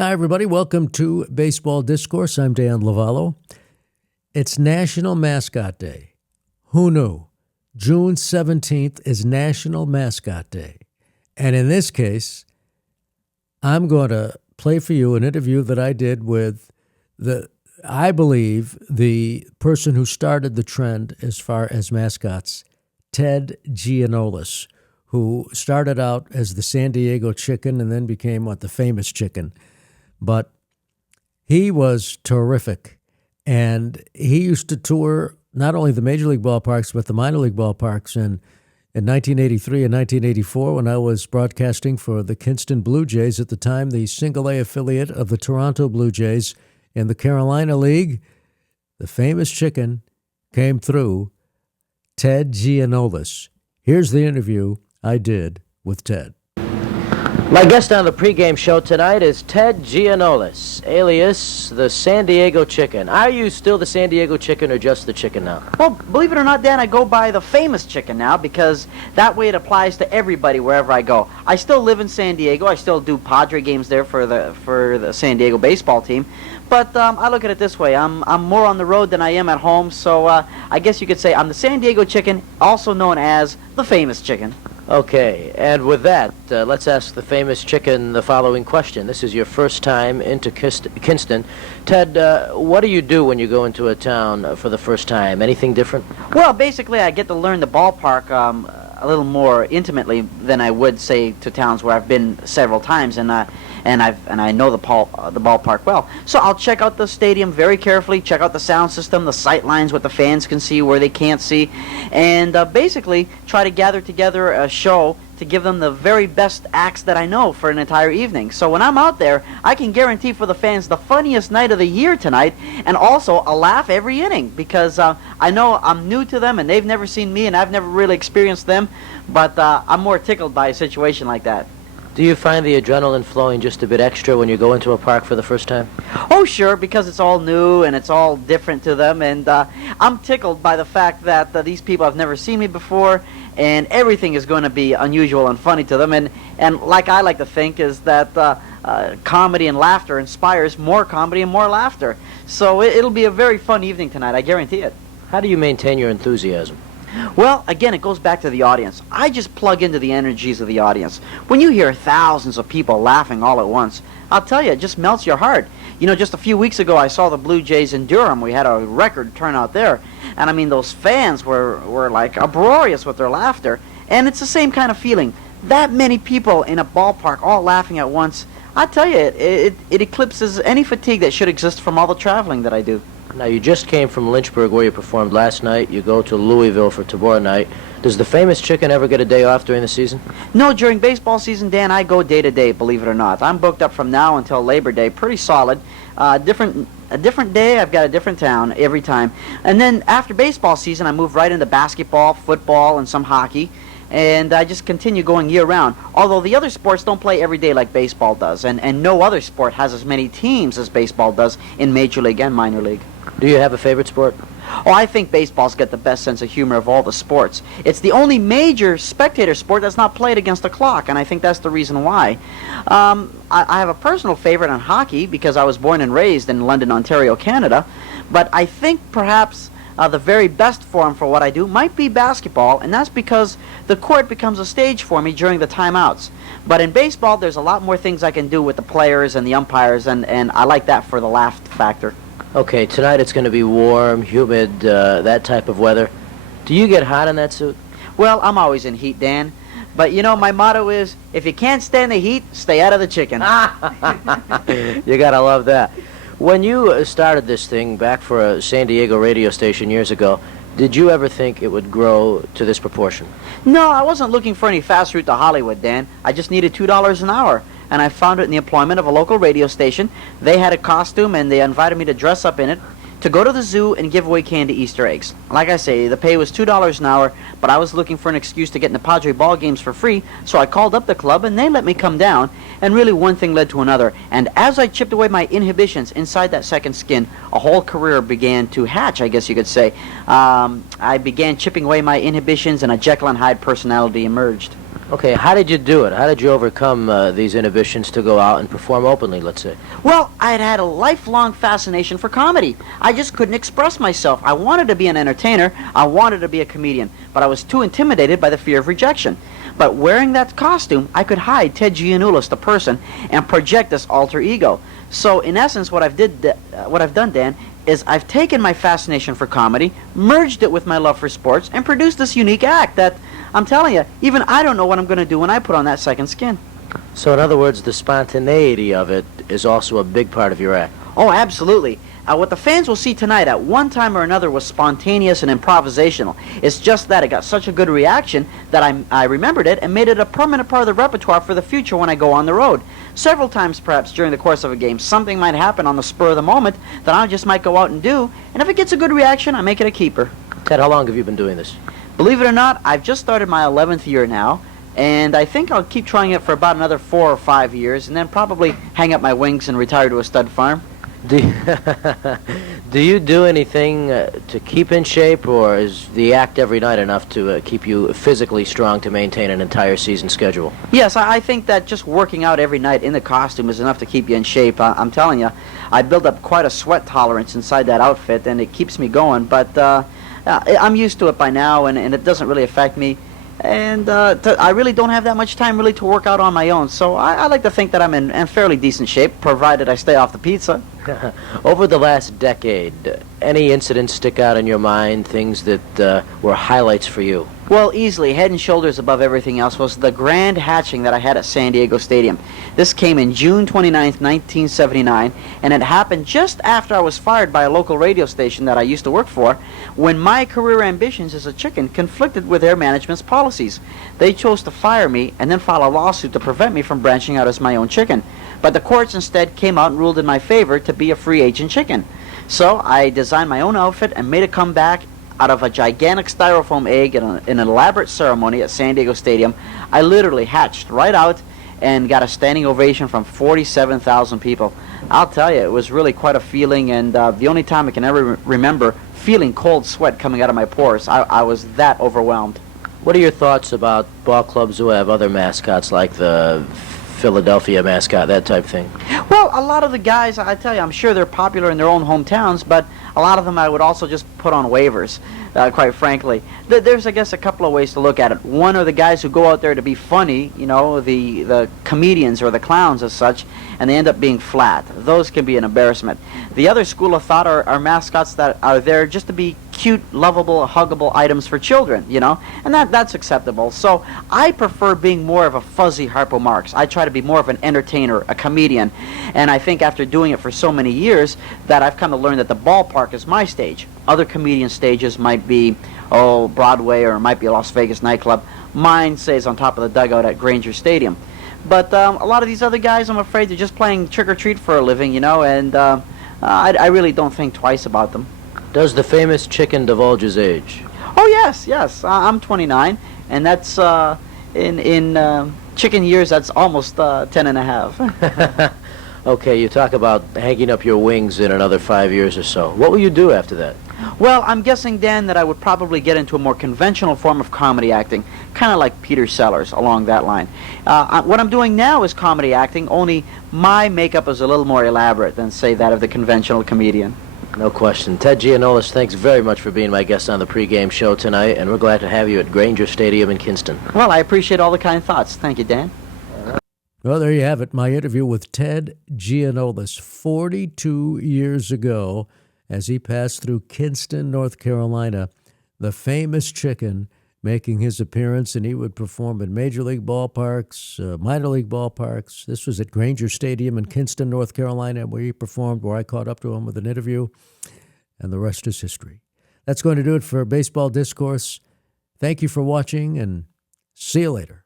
Hi, everybody. Welcome to Baseball Discourse. I'm Dan Lavallo. It's National Mascot Day. Who knew? June 17th is National Mascot Day. And in this case, I'm going to play for you an interview that I did with I believe, the person who started the trend as far as mascots, Ted Giannoulas, who started out as the San Diego Chicken and then became, the famous Chicken. But he was terrific, and he used to tour not only the Major League ballparks, but the minor league ballparks. And in 1983 and 1984, when I was broadcasting for the Kinston Blue Jays, at the time the single-A affiliate of the Toronto Blue Jays in the Carolina League, the famous Chicken came through, Ted Giannoulas. Here's the interview I did with Ted. My guest on the pregame show tonight is Ted Giannoulas, alias the San Diego Chicken. Are you still the San Diego Chicken or just the Chicken now? Well, believe it or not, Dan, I go by the famous Chicken now because that way it applies to everybody wherever I go. I still live in San Diego. I still do Padre games there for the San Diego baseball team. But I look at it this way. I'm more on the road than I am at home, so I guess you could say I'm the San Diego Chicken, also known as the famous Chicken. Okay, and with that, let's ask the famous Chicken the following question. This is your first time into Kinston. Ted, what do you do when you go into a town for the first time? Anything different? Well, basically, I get to learn the ballpark a little more intimately than I would, say, to towns where I've been several times, and I know the ballpark well. So I'll check out the stadium very carefully, check out the sound system, the sight lines, what the fans can see, where they can't see, and basically try to gather together a show to give them the very best acts that I know for an entire evening. So when I'm out there, I can guarantee for the fans the funniest night of the year tonight, and also a laugh every inning, because I know I'm new to them and they've never seen me and I've never really experienced them, but I'm more tickled by a situation like that. Do you find the adrenaline flowing just a bit extra when you go into a park for the first time? Oh, sure, because it's all new and it's all different to them, and I'm tickled by the fact that these people have never seen me before, and everything is going to be unusual and funny to them, and like I like to think is that comedy and laughter inspires more comedy and more laughter. So it'll be a very fun evening tonight, I guarantee it. How do you maintain your enthusiasm? Well, again, it goes back to the audience. I just plug into the energies of the audience. When you hear thousands of people laughing all at once, I'll tell you, it just melts your heart. You know, just a few weeks ago, I saw the Blue Jays in Durham. We had a record turnout there. And I mean, those fans were like uproarious with their laughter. And it's the same kind of feeling. That many people in a ballpark all laughing at once, I tell you, it eclipses any fatigue that should exist from all the traveling that I do. Now, you just came from Lynchburg where you performed last night. You go to Louisville for Tabor night. Does the famous Chicken ever get a day off during the season? No, during baseball season, Dan, I go day to day, believe it or not. I'm booked up from now until Labor Day, pretty solid. A different day, I've got a different town every time. And then after baseball season, I move right into basketball, football, and some hockey. And I just continue going year-round. Although the other sports don't play every day like baseball does. And no other sport has as many teams as baseball does in Major League and Minor League. Do you have a favorite sport? Oh, I think baseball's got the best sense of humor of all the sports. It's the only major spectator sport that's not played against the clock, and I think that's the reason why. I have a personal favorite on hockey because I was born and raised in London, Ontario, Canada. But I think perhaps the very best form for what I do might be basketball, and that's because the court becomes a stage for me during the timeouts. But in baseball, there's a lot more things I can do with the players and the umpires, and I like that for the laugh factor. Okay, tonight it's going to be warm, humid, that type of weather. Do you get hot in that suit? Well, I'm always in heat, Dan. But, you know, my motto is, if you can't stand the heat, stay out of the chicken. You got to love that. When you started this thing back for a San Diego radio station years ago, did you ever think it would grow to this proportion? No, I wasn't looking for any fast route to Hollywood, Dan. I just needed $2 an hour. And I found it in the employment of a local radio station. They had a costume, and they invited me to dress up in it to go to the zoo and give away candy Easter eggs. Like I say, the pay was $2 an hour, but I was looking for an excuse to get in the Padre ball games for free, so I called up the club, and they let me come down, and really one thing led to another. And as I chipped away my inhibitions inside that second skin, a whole career began to hatch, I guess you could say. I began chipping away my inhibitions, and a Jekyll and Hyde personality emerged. Okay, how did you do it? How did you overcome these inhibitions to go out and perform openly, let's say? Well, I had had a lifelong fascination for comedy. I just couldn't express myself. I wanted to be an entertainer. I wanted to be a comedian, but I was too intimidated by the fear of rejection. But wearing that costume, I could hide Ted Giannoulas, the person, and project this alter ego. So, in essence, what I've done, Dan, is I've taken my fascination for comedy, merged it with my love for sports, and produced this unique act that, I'm telling you, even I don't know what I'm going to do when I put on that second skin. So, in other words, the spontaneity of it is also a big part of your act. Oh, absolutely. What the fans will see tonight at one time or another was spontaneous and improvisational. It's just that it got such a good reaction that I remembered it and made it a permanent part of the repertoire for the future when I go on the road. Several times, perhaps, during the course of a game, something might happen on the spur of the moment that I just might go out and do, and if it gets a good reaction, I make it a keeper. Ted, how long have you been doing this? Believe it or not, I've just started my 11th year now, and I think I'll keep trying it for about another 4 or 5 years, and then probably hang up my wings and retire to a stud farm. Do you do anything to keep in shape, or is the act every night enough to keep you physically strong to maintain an entire season schedule? Yes, I think that just working out every night in the costume is enough to keep you in shape. I'm telling you, I build up quite a sweat tolerance inside that outfit, and it keeps me going, but I'm used to it by now, and it doesn't really affect me. And I really don't have that much time really to work out on my own, so I like to think that I'm in fairly decent shape, provided I stay off the pizza. Over the last decade, any incidents stick out in your mind, things that were highlights for you? Well, easily, head and shoulders above everything else, was the grand hatching that I had at San Diego Stadium. This came in June 29th, 1979, and it happened just after I was fired by a local radio station that I used to work for, when my career ambitions as a chicken conflicted with their management's policies. They chose to fire me and then file a lawsuit to prevent me from branching out as my own chicken. But the courts instead came out and ruled in my favor to be a free agent chicken. So I designed my own outfit and made a comeback out of a gigantic styrofoam egg in an elaborate ceremony at San Diego Stadium. I literally hatched right out and got a standing ovation from 47,000 people. I'll tell you, it was really quite a feeling, and the only time I can ever remember feeling cold sweat coming out of my pores. I was that overwhelmed. What are your thoughts about ball clubs who have other mascots like the Philadelphia mascot, that type thing? Well, a lot of the guys, I tell you, I'm sure they're popular in their own hometowns, but a lot of them I would also just put on waivers, quite frankly. There's, I guess, a couple of ways to look at it. One are the guys who go out there to be funny, you know, the comedians or the clowns as such, and they end up being flat. Those can be an embarrassment. The other school of thought are mascots that are there just to be cute, lovable, huggable items for children, you know, and that's acceptable. So I prefer being more of a fuzzy Harpo Marx. I try to be more of an entertainer, a comedian, and I think after doing it for so many years that I've come to learn that the ballpark is my stage. Other comedian stages might be, Broadway, or it might be a Las Vegas nightclub. Mine stays on top of the dugout at Granger Stadium. But a lot of these other guys, I'm afraid they're just playing trick-or-treat for a living, you know, and I really don't think twice about them. Does the famous chicken divulge his age? Oh, yes. I'm 29, and that's, in chicken years, that's almost 10 and a half. Okay, you talk about hanging up your wings in another 5 years or so. What will you do after that? Well, I'm guessing, Dan, that I would probably get into a more conventional form of comedy acting, kind of like Peter Sellers, along that line. What I'm doing now is comedy acting, only my makeup is a little more elaborate than, say, that of the conventional comedian. No question. Ted Giannoulas, thanks very much for being my guest on the pregame show tonight, and we're glad to have you at Granger Stadium in Kinston. Well, I appreciate all the kind thoughts. Thank you, Dan. Well, there you have it, my interview with Ted Giannoulas 42 years ago as he passed through Kinston, North Carolina, the famous chicken making his appearance, and he would perform in major league ballparks, minor league ballparks. This was at Granger Stadium in Kinston, North Carolina, where he performed, where I caught up to him with an interview, and the rest is history. That's going to do it for Baseball Discourse. Thank you for watching, and see you later.